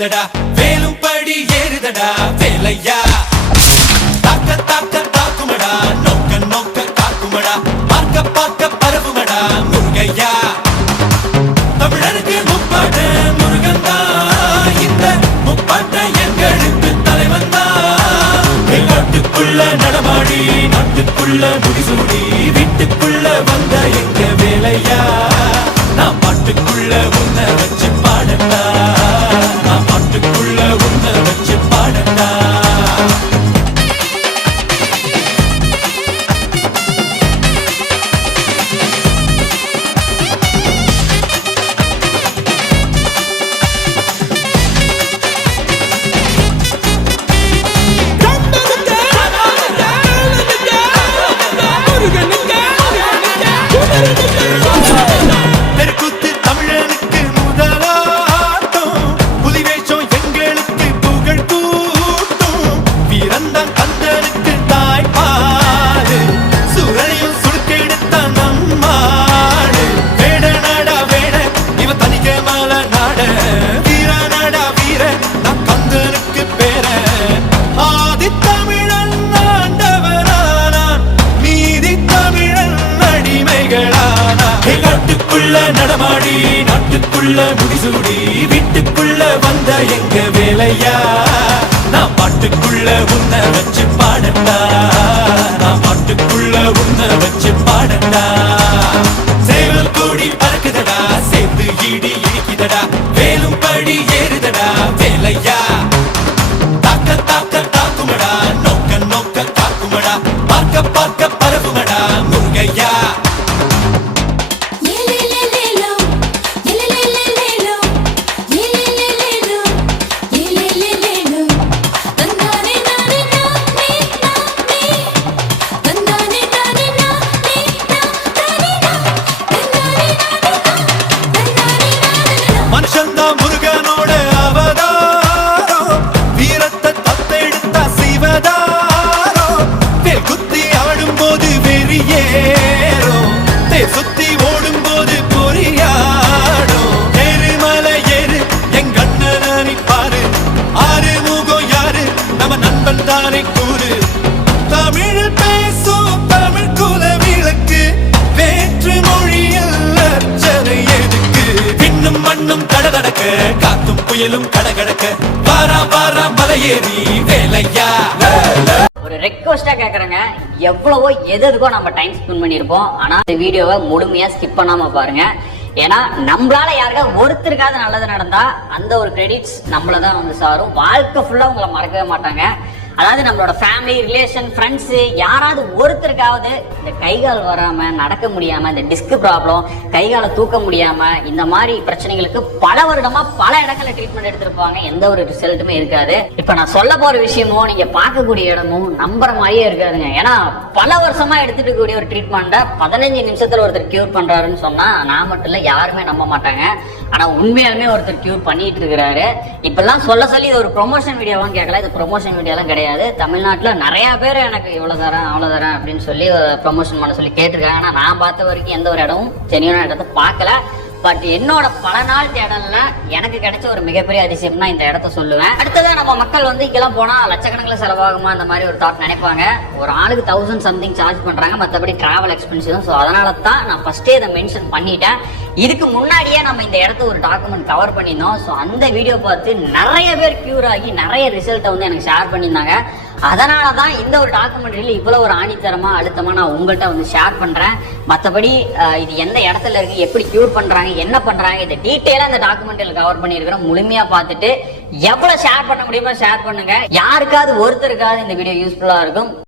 பறக்குதடா வேலும் படி ஏறுதடா. வேலையா? தாக்க தாக்க தாக்குமடா. நோக்க நோக்க காக்குமடா. பார்க்க பார்க்க பரவுமடா. முருகையா? தமிழருக்கு முப்பாடு முருகன் தான் இந்த முப்பாட்ட எங்களுக்கு தலைவன் தான் நாட்டுக்குள்ள நடமாடி நாட்டுக்குள்ள முடிசூடி வீட்டுக்குள்ள வந்த எங்க வேலையா? நான் பாட்டுக்குள்ள உன்னை நாட்டுக்குள்ள நடமாடி நாட்டுக்குள்ள முடிசூடி வீட்டுக்குள்ள வந்த எங்க வேலையா? நான் பாட்டுக்குள்ள உன்னை வச்சு பாடட்டா? நான் பாட்டுக்குள்ள உன்னை வச்சு பாடட்டா? சேவல் கூடி பறக்குதடா சேர்ந்து இடி இடிக்குதடா வேலும் படி ஏறுதடா வேலையா? புயலும் கடகடக்க. வாரா வாரா மலையேறி வேலையா? ஒரு ரெக்வஸ்டா கேக்குறேங்க. எவ்வளவோ எது எதுக்கோ நம்ம டைம் ஸ்பெண்ட் பண்ணியிருப்போம். ஆனா இந்த வீடியோவை முழுமையா ஸ்கிப் பண்ணாம பாருங்க. ஏன்னா நம்மளால யாருக்காவது ஒருத்தருக்காவது நல்லது நடந்தா அந்த ஒரு கிரெடிட்ஸ் நம்மள தான் வந்து சாரும். வாழ்க்கை ஃபுல்லா உங்களை மறக்கவே மாட்டாங்க. அதாவது நம்மளோட ஃபேமிலி ரிலேஷன் ஃப்ரெண்ட்ஸ் யாராவது ஒருத்தருக்காவது இந்த கைகால் வராம நடக்க முடியாம இந்த டிஸ்க் ப்ராப்ளம் கைகாலை தூக்க முடியாம இந்த மாதிரி பிரச்சனைகளுக்கு பல வருடமா பல இடங்களில் ட்ரீட்மெண்ட் எடுத்திருப்பாங்க. எந்த ஒரு ரிசல்ட்டுமே இருக்காது. இப்ப நான் சொல்ல போற விஷயமும் நீங்க பார்க்கக்கூடிய இடமும் நம்புற மாதிரியே இருக்காதுங்க. ஏன்னா பல வருஷமா எடுத்துட்டு கூடிய ஒரு ட்ரீட்மெண்ட்டை பதினஞ்சு நிமிஷத்துல ஒருத்தர் கியூர் பண்றாருன்னு சொன்னா நான் மட்டும் இல்ல யாருமே நம்ப மாட்டாங்க. ஆனா உண்மையாலுமே ஒருத்தர் கியூர் பண்ணிட்டு இருக்கிறாரு. இப்பெல்லாம் சொல்ல சொல்லி ஒரு ப்ரொமோஷன் வீடியோவான்னு கேட்கல. இது ப்ரொமோஷன் வீடியோலாம் கிடையாது. தமிழ்நாட்டில் நிறைய பேர் எனக்கு இவ்வளோ தரேன் அவ்வளோ தரேன் அப்படின்னு சொல்லி ப்ரொமோஷன் பண்ண சொல்லி கேட்டிருக்காங்க. ஆனால் நான் பார்த்த வரைக்கும் எந்த ஒரு இடமும் ஜெனியூனான இடத்த பார்க்கல. பட் என்னோட பல நாள் தேடல்ல எனக்கு கிடைச்ச ஒரு மிகப்பெரிய அதிசயம்னா இந்த இடத்த சொல்லுவேன். அடுத்ததா நம்ம மக்கள் வந்து இங்கெல்லாம் போனா லட்சக்கணக்கில் செலவாகுமா? அந்த மாதிரி ஒரு தாட் நினைப்பாங்க. ஒரு ஆளுக்கு தௌசண்ட் சம்திங் சார்ஜ் பண்றாங்க. மற்றபடி டிராவல் எக்ஸ்பென்சிவ் ஸோ அதனால தான் நான் ஃபர்ஸ்டே இதை மென்ஷன் பண்ணிட்டேன். இதுக்கு முன்னாடியே நம்ம இந்த இடத்த ஒரு டாக்குமெண்ட் கவர் பண்ணியிருந்தோம். ஸோ அந்த வீடியோ பார்த்து நிறைய பேர் கியூர் ஆகி நிறைய ரிசல்ட்டை வந்து எனக்கு ஷேர் பண்ணியிருந்தாங்க. அதனால தான் இந்த ஒரு டாக்குமெண்ட்ரியில் இவ்வளோ ஒரு ஆணித்தரமாக அழுத்தமாக நான் உங்கள்கிட்ட வந்து ஷேர் பண்ணுறேன் மற்றபடி இது எந்த இடத்துல இருக்கு எப்படி கியூர் பண்ணுறாங்க என்ன பண்ணுறாங்க இதை டீட்டெயிலாக இந்த டாக்குமெண்ட்ரியில் கவர் பண்ணியிருக்கிறோம். முழுமையாக பார்த்துட்டு எவ்வளோ ஷேர் பண்ண முடியுமோ ஷேர் பண்ணுங்க. யாருக்காவது ஒருத்தருக்காவது இந்த வீடியோ யூஸ்ஃபுல்லாக இருக்கும்.